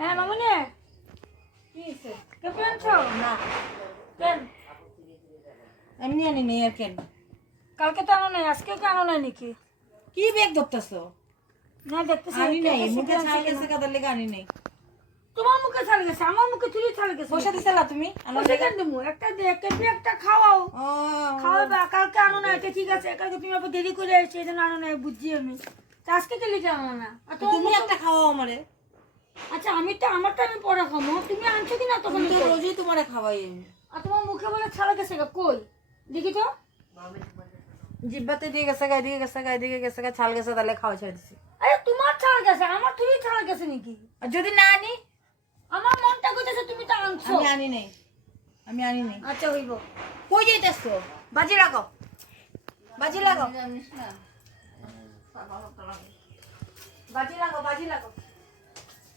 হ্যাঁ মামুনি কি হইছে কেমন আছো না কেন এমনি আনি নেই আর কেন কালকে তো আনো নাই আজকে কি আনো নাই নাকি কি ব্যাগ ধরতেছো? না দেখতেছি আনি নাই, মুখে ছাল গেছে কাদার লেগে আনি নাই। তোমার মুখে ছাল গেছে আমার মুখে চুরি ছাল গেছে পয়সা দিছিলা তুমি? পয়সা কেন দিমু একটা দে কেটে একটা খাওয়াও ও খাওয়াবা কালকে আনো না এটা ঠিক আছে কালকে তুমি আবার দেরি করে এসে এটা আনো না বুঝছি আমি তা আজকে কে লিখে আনো না আর তুমি একটা খাওয়াও আমারে। আচ্ছা আমি তো আমারটা আমি পরে খাবো তুমি আনছো কি না তখন তো রোজই তোমারে খাওয়াই আমি। আর তোমার মুখে বলে ছাল গেছে কই দেখি তো জিব্বাতে দিয়ে গেছে গায়ে দিয়ে গেছে গায়ে দিয়ে গেছে গায়ে ছাল গেছে তাহলে খাওয়া ছেড়ে দিছি। আরে তোমার ছাল গেছে আমার তুমি ছাল গেছে নাকি আর যদি না আনি? আমার মনটা কইতেছে তুমি তো আনছো আমি আনি নাই, আমি আনি নাই। আচ্ছা হইব কই যাইতেছো? বাজি লাগাও, বাজি লাগাও, বাজি লাগাও, বাজি লাগাও।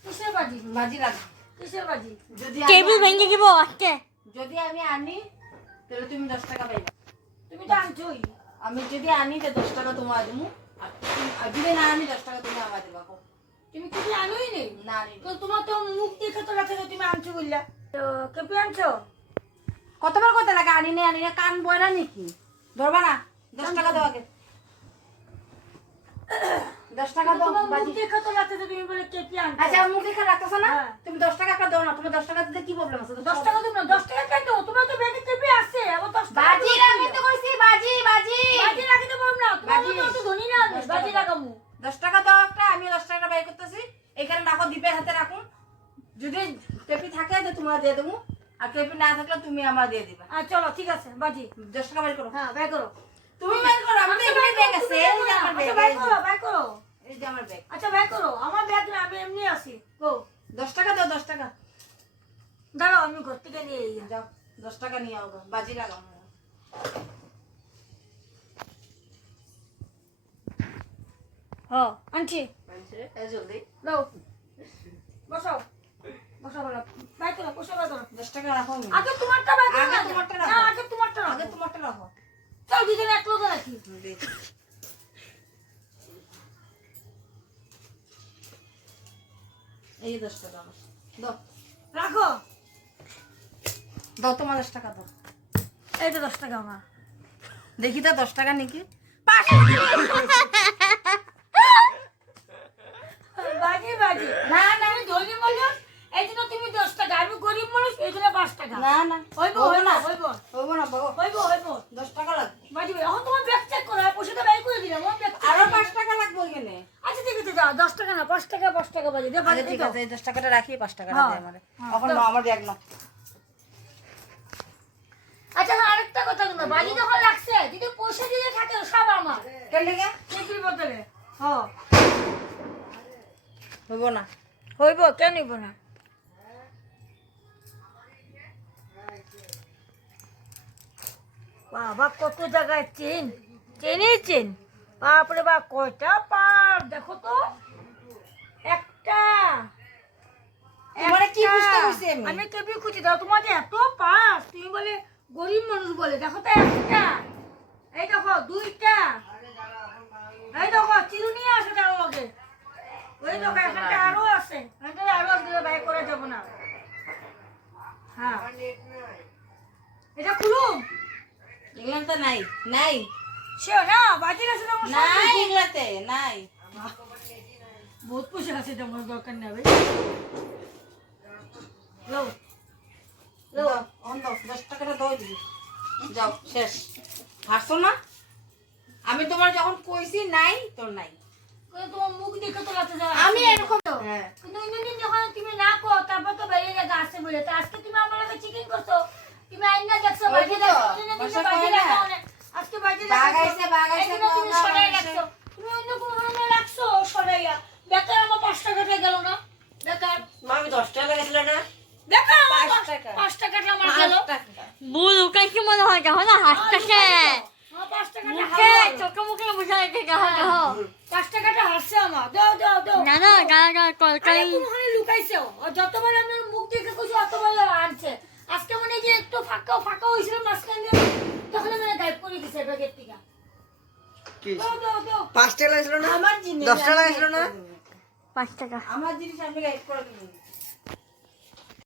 কিসের বাজি বাজি লাগাও। কিসের বাজি যদি কেবল ভেঙে দিব আজকে যদি আমি আনি তাহলে তুমি 10 টাকা পাইবা। তুমি তো আনছোই আমি যদি আনি তো 10 টাকা তোমার দেবো, আর যদি না আনি 10 টাকা তুমি আমার দেবা। তুমি কিছু আনোই নেই না আনি তো তোমার তো মুখ দেখে তো লাগছে তুমি আনছো বললা তো কেপি আনছো কতবার কথা লাগে আনি নে কান বয়রা নাকি ধরবা না? 10 টাকা দাও আগে, 10 টাকা দাও। তোমার মুখ বাজি দেখে তো লাগছে তুমি বলে কেপি আনছো আচ্ছা মুখ দেখে রাখতেছ না? হ্যাঁ। তুমি 10 টাকা একটা দাও না, তুমি 10 টাকা দিতে কি প্রবলেম আছে? 10 টাকা তুমি না 10 টাকা কেন তোমার তো ব্যাগে কেপি আছে আবার 10 টাকা বাজি লাগাইতে কইছি, বাজি বাজি বাজি লাগাতে পারব না বাজি। তোমার তো ধনী না আমি 10 টাকা বাজি দাও। লাগামু 10 টাকা দাও একটা, আমি 10 টাকা বাই করতেছি। এখানে রাখো, দীপের হাতে রাখুন। যদি কেপি থাকে তো তোমরা দিয়ে দেবো, আর কেপি না থাকলে তুমি আমার দিয়ে দিবা। আর চলো ঠিক আছে বাজি 10 টাকা বাই করো। হ্যাঁ বাই করো তুমি বাই করো, আমি তো এখানে ব্যাগ আছে। এই যে আমার আচ্ছা ব্যাগ, বাই করো এই যে আমার ব্যাগ। আচ্ছা বাই করো আমার ব্যাগ না আমি এমনি আসি গো 10 টাকা দাও, 10 টাকা দাঁড়াও আমি ঘর থেকে নিয়ে যাই যাও। 10 টাকা নিয়ে আও, বাজি লাগাও। হ্যাঁ আনছি এই জলদি দাও বসাও বসাও বলো বাই করো বসাও বাই করো 10 টাকা রাখো। আগে তোমারটা বাই করো আগে তোমারটা রাখো। না আগে তোমারটা আগে রাখো তোমারটা রাখো। চল দুজনে এক লোক রাখি এই 10 টাকা দাও, রাখো দাও তোমার 10 টাকা দাও। এই তো 10 টাকা আমার দেখি তো 10 টাকা নাকি? বাজি বাজি না না আমি ধনী মানুষ এই জন্য তুমি 10 টাকা আমি গরিব মানুষ এই জন্য 5 টাকা না না হইব হইব না, হইব হইব না বাবা। হইব 10 টাকা লাগবে। বাজি ভাই এখন তোমার ব্যাগ চেক করো পয়সাটা বাই করে দিলাম আমার ব্যাগ আরো 5 টাকা লাগবে এখানে। আচ্ছা ঠিক আছে যাও 10 টাকা না 5 টাকা বাজি দে আচ্ছা ঠিক আছে, এই 10 টাকাটা রাখি, 5 টাকাটা হ্যাঁ, দে আমারে। হ্যাঁ, এখন দাও। নাও আমার ব্যাগ নাও। আচ্ছা আরেকটা কথা শুনো বাজি যখন লাগছে যদি পয়সা দিয়ে থাকে সব আমার কেন লাগে? বিক্রি বদলে হ্যাঁ হইব না। হইব কেন হইব না বাবা কত জায়গায় চেন বাপরে বাপ কয়টা পার দেখো তো একটা তোমারে কি একটা। বুঝতে হইছে আমি? আমি কেবি খুঁজি দাও তোমার যে এত পাস তুমি বলে গরিব মানুষ বলে দেখো তো একটা এই দেখো দুইটা এই দেখো চিরুনি আছে তার লগে ওই দেখো এখানটা আরো আছে এখানটা আরো আছে বাই করে যাব না হ্যাঁ এটা খুলুম এগুলান তো নাই, নাই সে না বাজির আছে তোমার নাই এগুলাতে নাই। বহুত পয়সা আছে তোমার দরকার নেই ভাই লো দাও, অন দাও, 10 টাকাটা দাও দিবি। যাও শেষ। হাসছো না? আমি তোমার যখন কইছি নাই তোর নাই। তোমার মুখ দেখে তো লাগছে আমি এরকম হ্যাঁ কিন্তু ইন্দিন যখন তুমি না কো তারপর তো বেরিয়ে গেছে আসছে বলে তো আজকে তুমি আমার লগে চিকেন করছো তুমি আইনা দেখছো বাজি বাসা বাজি কয় না? আজকে বাজি বাগাইছে, বাগাইছে, তুমি সরাই বাগাইছে। রাখছো তুমি অন্য কোনো ধরনের রাখছো সরাইয়া বেকার আমার 5 টাকাটা গেল না বেকার আমি 10 টাকা লাগাইছিল না? বেকার 5 টাকা। 5 টাকাটা আমার গেল 5 টাকা। বুড়ো কি মনে হয় দেখো না হাসতেছে আমার 5 টাকাটা মুখে হারলো। চোখে মুখে বসে রেখে দেখো দেখো 5 টাকাটা হারছে আমার দাও দাও দাও না না গালা গালা আরে কলকাই কোনখানে লুকাইছো আর যতবার আমার মুখ দেখে কইছো অতবার আনছে আজকে মানে যে একটু ফাঁকা হইছিল মাঝখানে তখন মানে গায়েব করে দিছে ব্যাগের থেকে কি দাও দাও দাও 5 টাকা লাগাইছিল না? আমার জিনিস 10 টাকা লাগাইছিল না? 5 টাকা আমার জিনিস আমি রাইট করে দিই